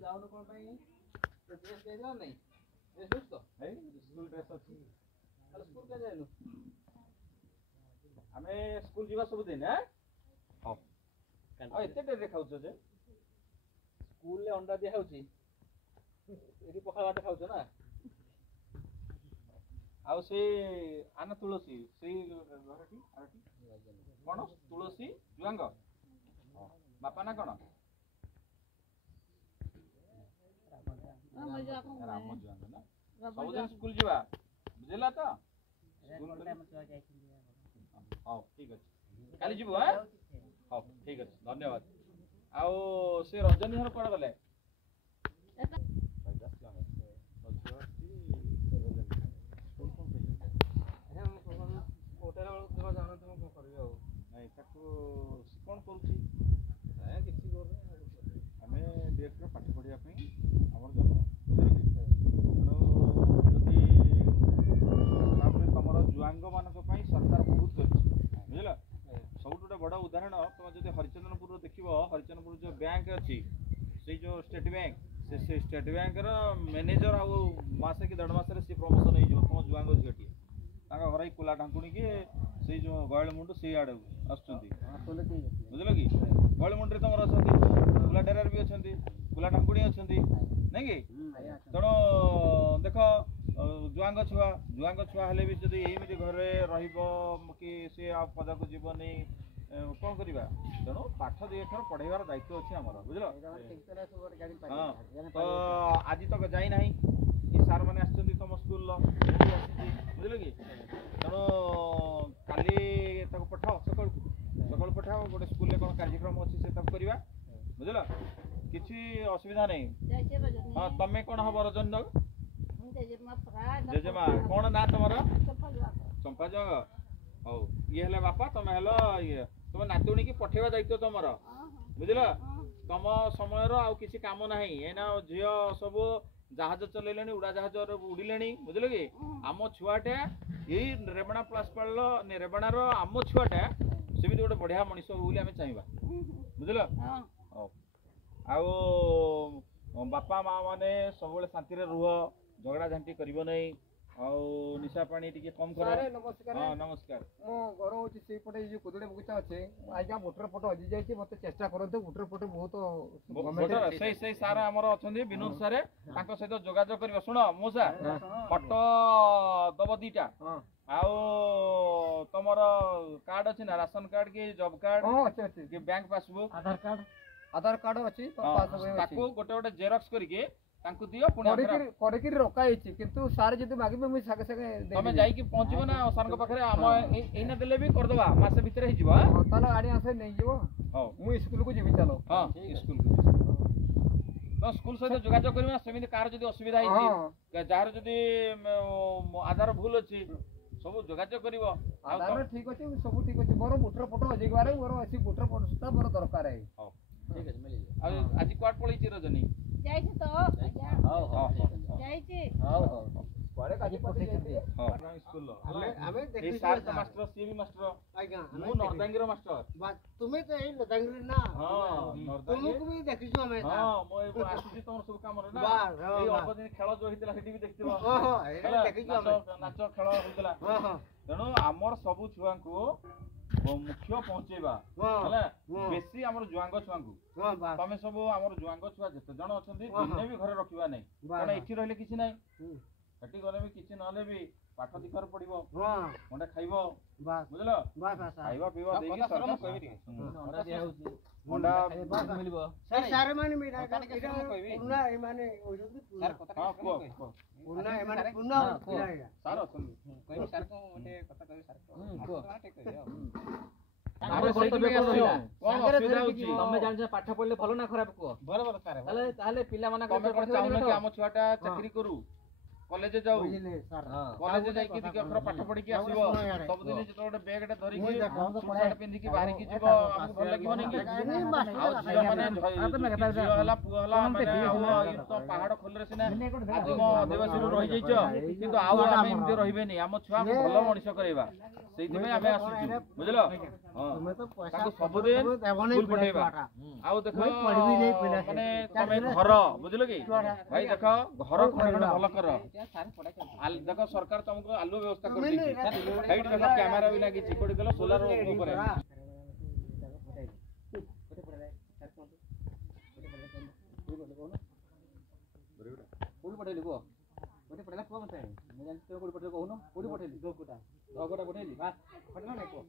जाऊन कोन पई ड्रेस दे ना नहीं ड्रेस दे तो है स्कूल ड्रेस अछि कल स्कूल के जाइनु हमें स्कूल जीवा सब दिन है हां आ एते डे देखाउछ जे स्कूल ले अंडा दिया होची एडी पखा बाटे खाउछ ना आउ से आना तुलसी से घरटी आरटी कोन तुलसी जुआंग बापा ना कोन राम जुआंग ना सब दिन स्कूल जीवा बुझला तो हां ठीक अछि काली जीवो हां हां ठीक अछि धन्यवाद आउ से रंजनी हर पड़ गले कौन करुची किसी आमे डेट पाठ पढ़िया आमर जन्म तेणु तुम जुआंग मान सरकार बहुत कर बुझल सब गोटे बड़ उदाहरण तुम जो हरिचंदनपुर देख हरिचंदनपुर जो बैंक अच्छी से जो स्टेट बैंक से स्टेट बैंक मैनेजर आसे कि 1.5 मास प्रमोशन हो तुम जुआंग झीटी घर कुला ढांकुणी की से जो गयल मुंड से आड़े बुझल कि गयल मुंडे तुम अच्छा कुला डेरार भी अच्छा कुला ढांकुणी अच्छा नहीं कि तेणु देख जुआंग छुआ हेले भी जब एमती घरे कि सी पदा को जीवनी कौन करवा तेणु पाठ दी अक्षर पढ़ेबार दायित्व अच्छे आमर बुझल हाँ तो आज तक जाना ये सार मैंने तुम स्कूल बुझल कि तेणु काली पठाओ सकाल पठाओ गोटे स्कूल कौन कार्यक्रम अच्छी से करवा बुझल किसी असुविधा नहीं हाँ तुम्हें कौन हम रजन जेजेमा कौन ना तुम चंपा जग हौ ये हेले बापा तुम हेलो ये तुम नातुणी की पठेवा दायित्व तुम बुझल तुम समय आउ किसी काम ना एना झी सब जहाज चलैले उड़ा जहाज उड़िले बुझल कि आम छुआटे यही रेबणा प्लस पढ़ल रेबणार आम छुआटा सेमती गोटे बढ़िया मनीष हो आम चाहिए बुझल आउ बापा माँ मैंने सब शांति रुह झगड़ा झांटी कर नहीं निशा पानी टिके कम कर नमस्कार हां नमस्कार मो घर होची से पटे जे कोदळे बगीचा अछि आइगा वोटर फोटो हजि जाय छी मते चेष्टा करंते वोटर फोटो बहुत गवर्नमेंट सही सारा हमर अछंदी विनोद सारे तांको सहित जोगाजोग करबो सुनो मोसा फोटो दब दीटा आउ तमर कार्ड अछि ना राशन कार्ड के जॉब कार्ड हां अछि के बैंक पासबुक आधार कार्ड अछि पासबुक ताको गोटे गोटे जेरॉक्स करके तांको दियो पुणी करके रखा हिची किंतु सार जदी मागिबे मुई सागे सागे तमे जाई कि पहुंचबो ना सरक पाखरे हम एना देले भी कर दबा मासे भीतर ही जीवा ताला गाड़ी आसे नै जीवो हां मुई स्कूल को जीवी चलो हां स्कूल को तो स्कूल से जोगाजोग करबा सेमिति कार जदी असुविधा हिची जार जदी आधार भूल अछि सब जोगाजोग करबो आधार ठीक अछि सब ठीक अछि मोर वोटर फोटो हजि गवारे मोर अछि वोटर फोटो सुता मोर दरकार है हां ठीक अछि मिली आज क्वाट पळै छी रजनी जाइछि तो हां हां जाइछि हां हां पारे काजी पठै छी हां स्कूल हमें देखि सार मास्टर सीबी मास्टर आज्ञा मु नरदांगीर मास्टर तुमे तो ए नरदांगीर ना हां तुमको भी देखिछु हमें हां मो आसी तुम सब काम रे ना ए अपदिन खेल जो हितला हेटी भी देखतिबो हां हां ए देखिछु हमें नाच खेल होतला हां हां तेनो हमर सब छुआ को मुख्य पहुंचेबा हला बेसी हमर जुआंग छुआंगु तमे सब हमर जुआंग छुआ जते जण अछंती दिने भी घरे रखिबा नै कोन एठी रहले किछि नै एठी गले भी किछि नले भी पाठ दिकर पड़िबो मंडा खाइबो बुझलो खाइबा पीबा देगी सरकार कहबी मंडा दिया होची मंडा मिलबो सर माने मेरा पुना ए माने ओजती सर कथा को पुना ए माने पुना सर अछन कहबी सर को मते कथा कहबी सर को ठीक कहियो आरे कर्तव्य कोन असुविधा होची तमे जान पाठ पढले भलो ना खराब को भलो भलो सारे ताले पिला माना तमे कोन चाहनो कि हम छुआटा चाकरी करू कॉलेज जाऊ ବୁଝିଲେ ସାର୍ कॉलेज जाइकी दी अक्षर पाठ पढ़ी की आसीबो सब दिन जेतो गोटे बैग टे धरि की शर्ट पिंधि की बाहरी की जीवो हमको भल लागिबो नै की आउ झियो माने झियो हला पुआ हला माने आउ तो पहाड़ खोलरे सिना आज मो देवसी रहि जाइछो किंतु आउ आमे इमते रहिबेनी हम छुआ को भल मनिष करैबा सेइति में आमे आसुछु बुझलो हां ତୁମେ ତ ପଇସା ताको सब दिन ଦେବ ନାହିଁ स्कूल पठेबा आउ देखो माने तमे घर बुझलो की भाई देखो घर खंड भल कर देखो सरकार तुमको आलू व्यवस्था कर दी हाइट देखो कैमरा भी लागी कोडी गलो सोलर ऊपर कोडी पठेली को कोडी पठेला को मते मैं जान तो कोडी पठेल कहूनो कोडी पठेली दो कोटा पठेली बा पठना नै को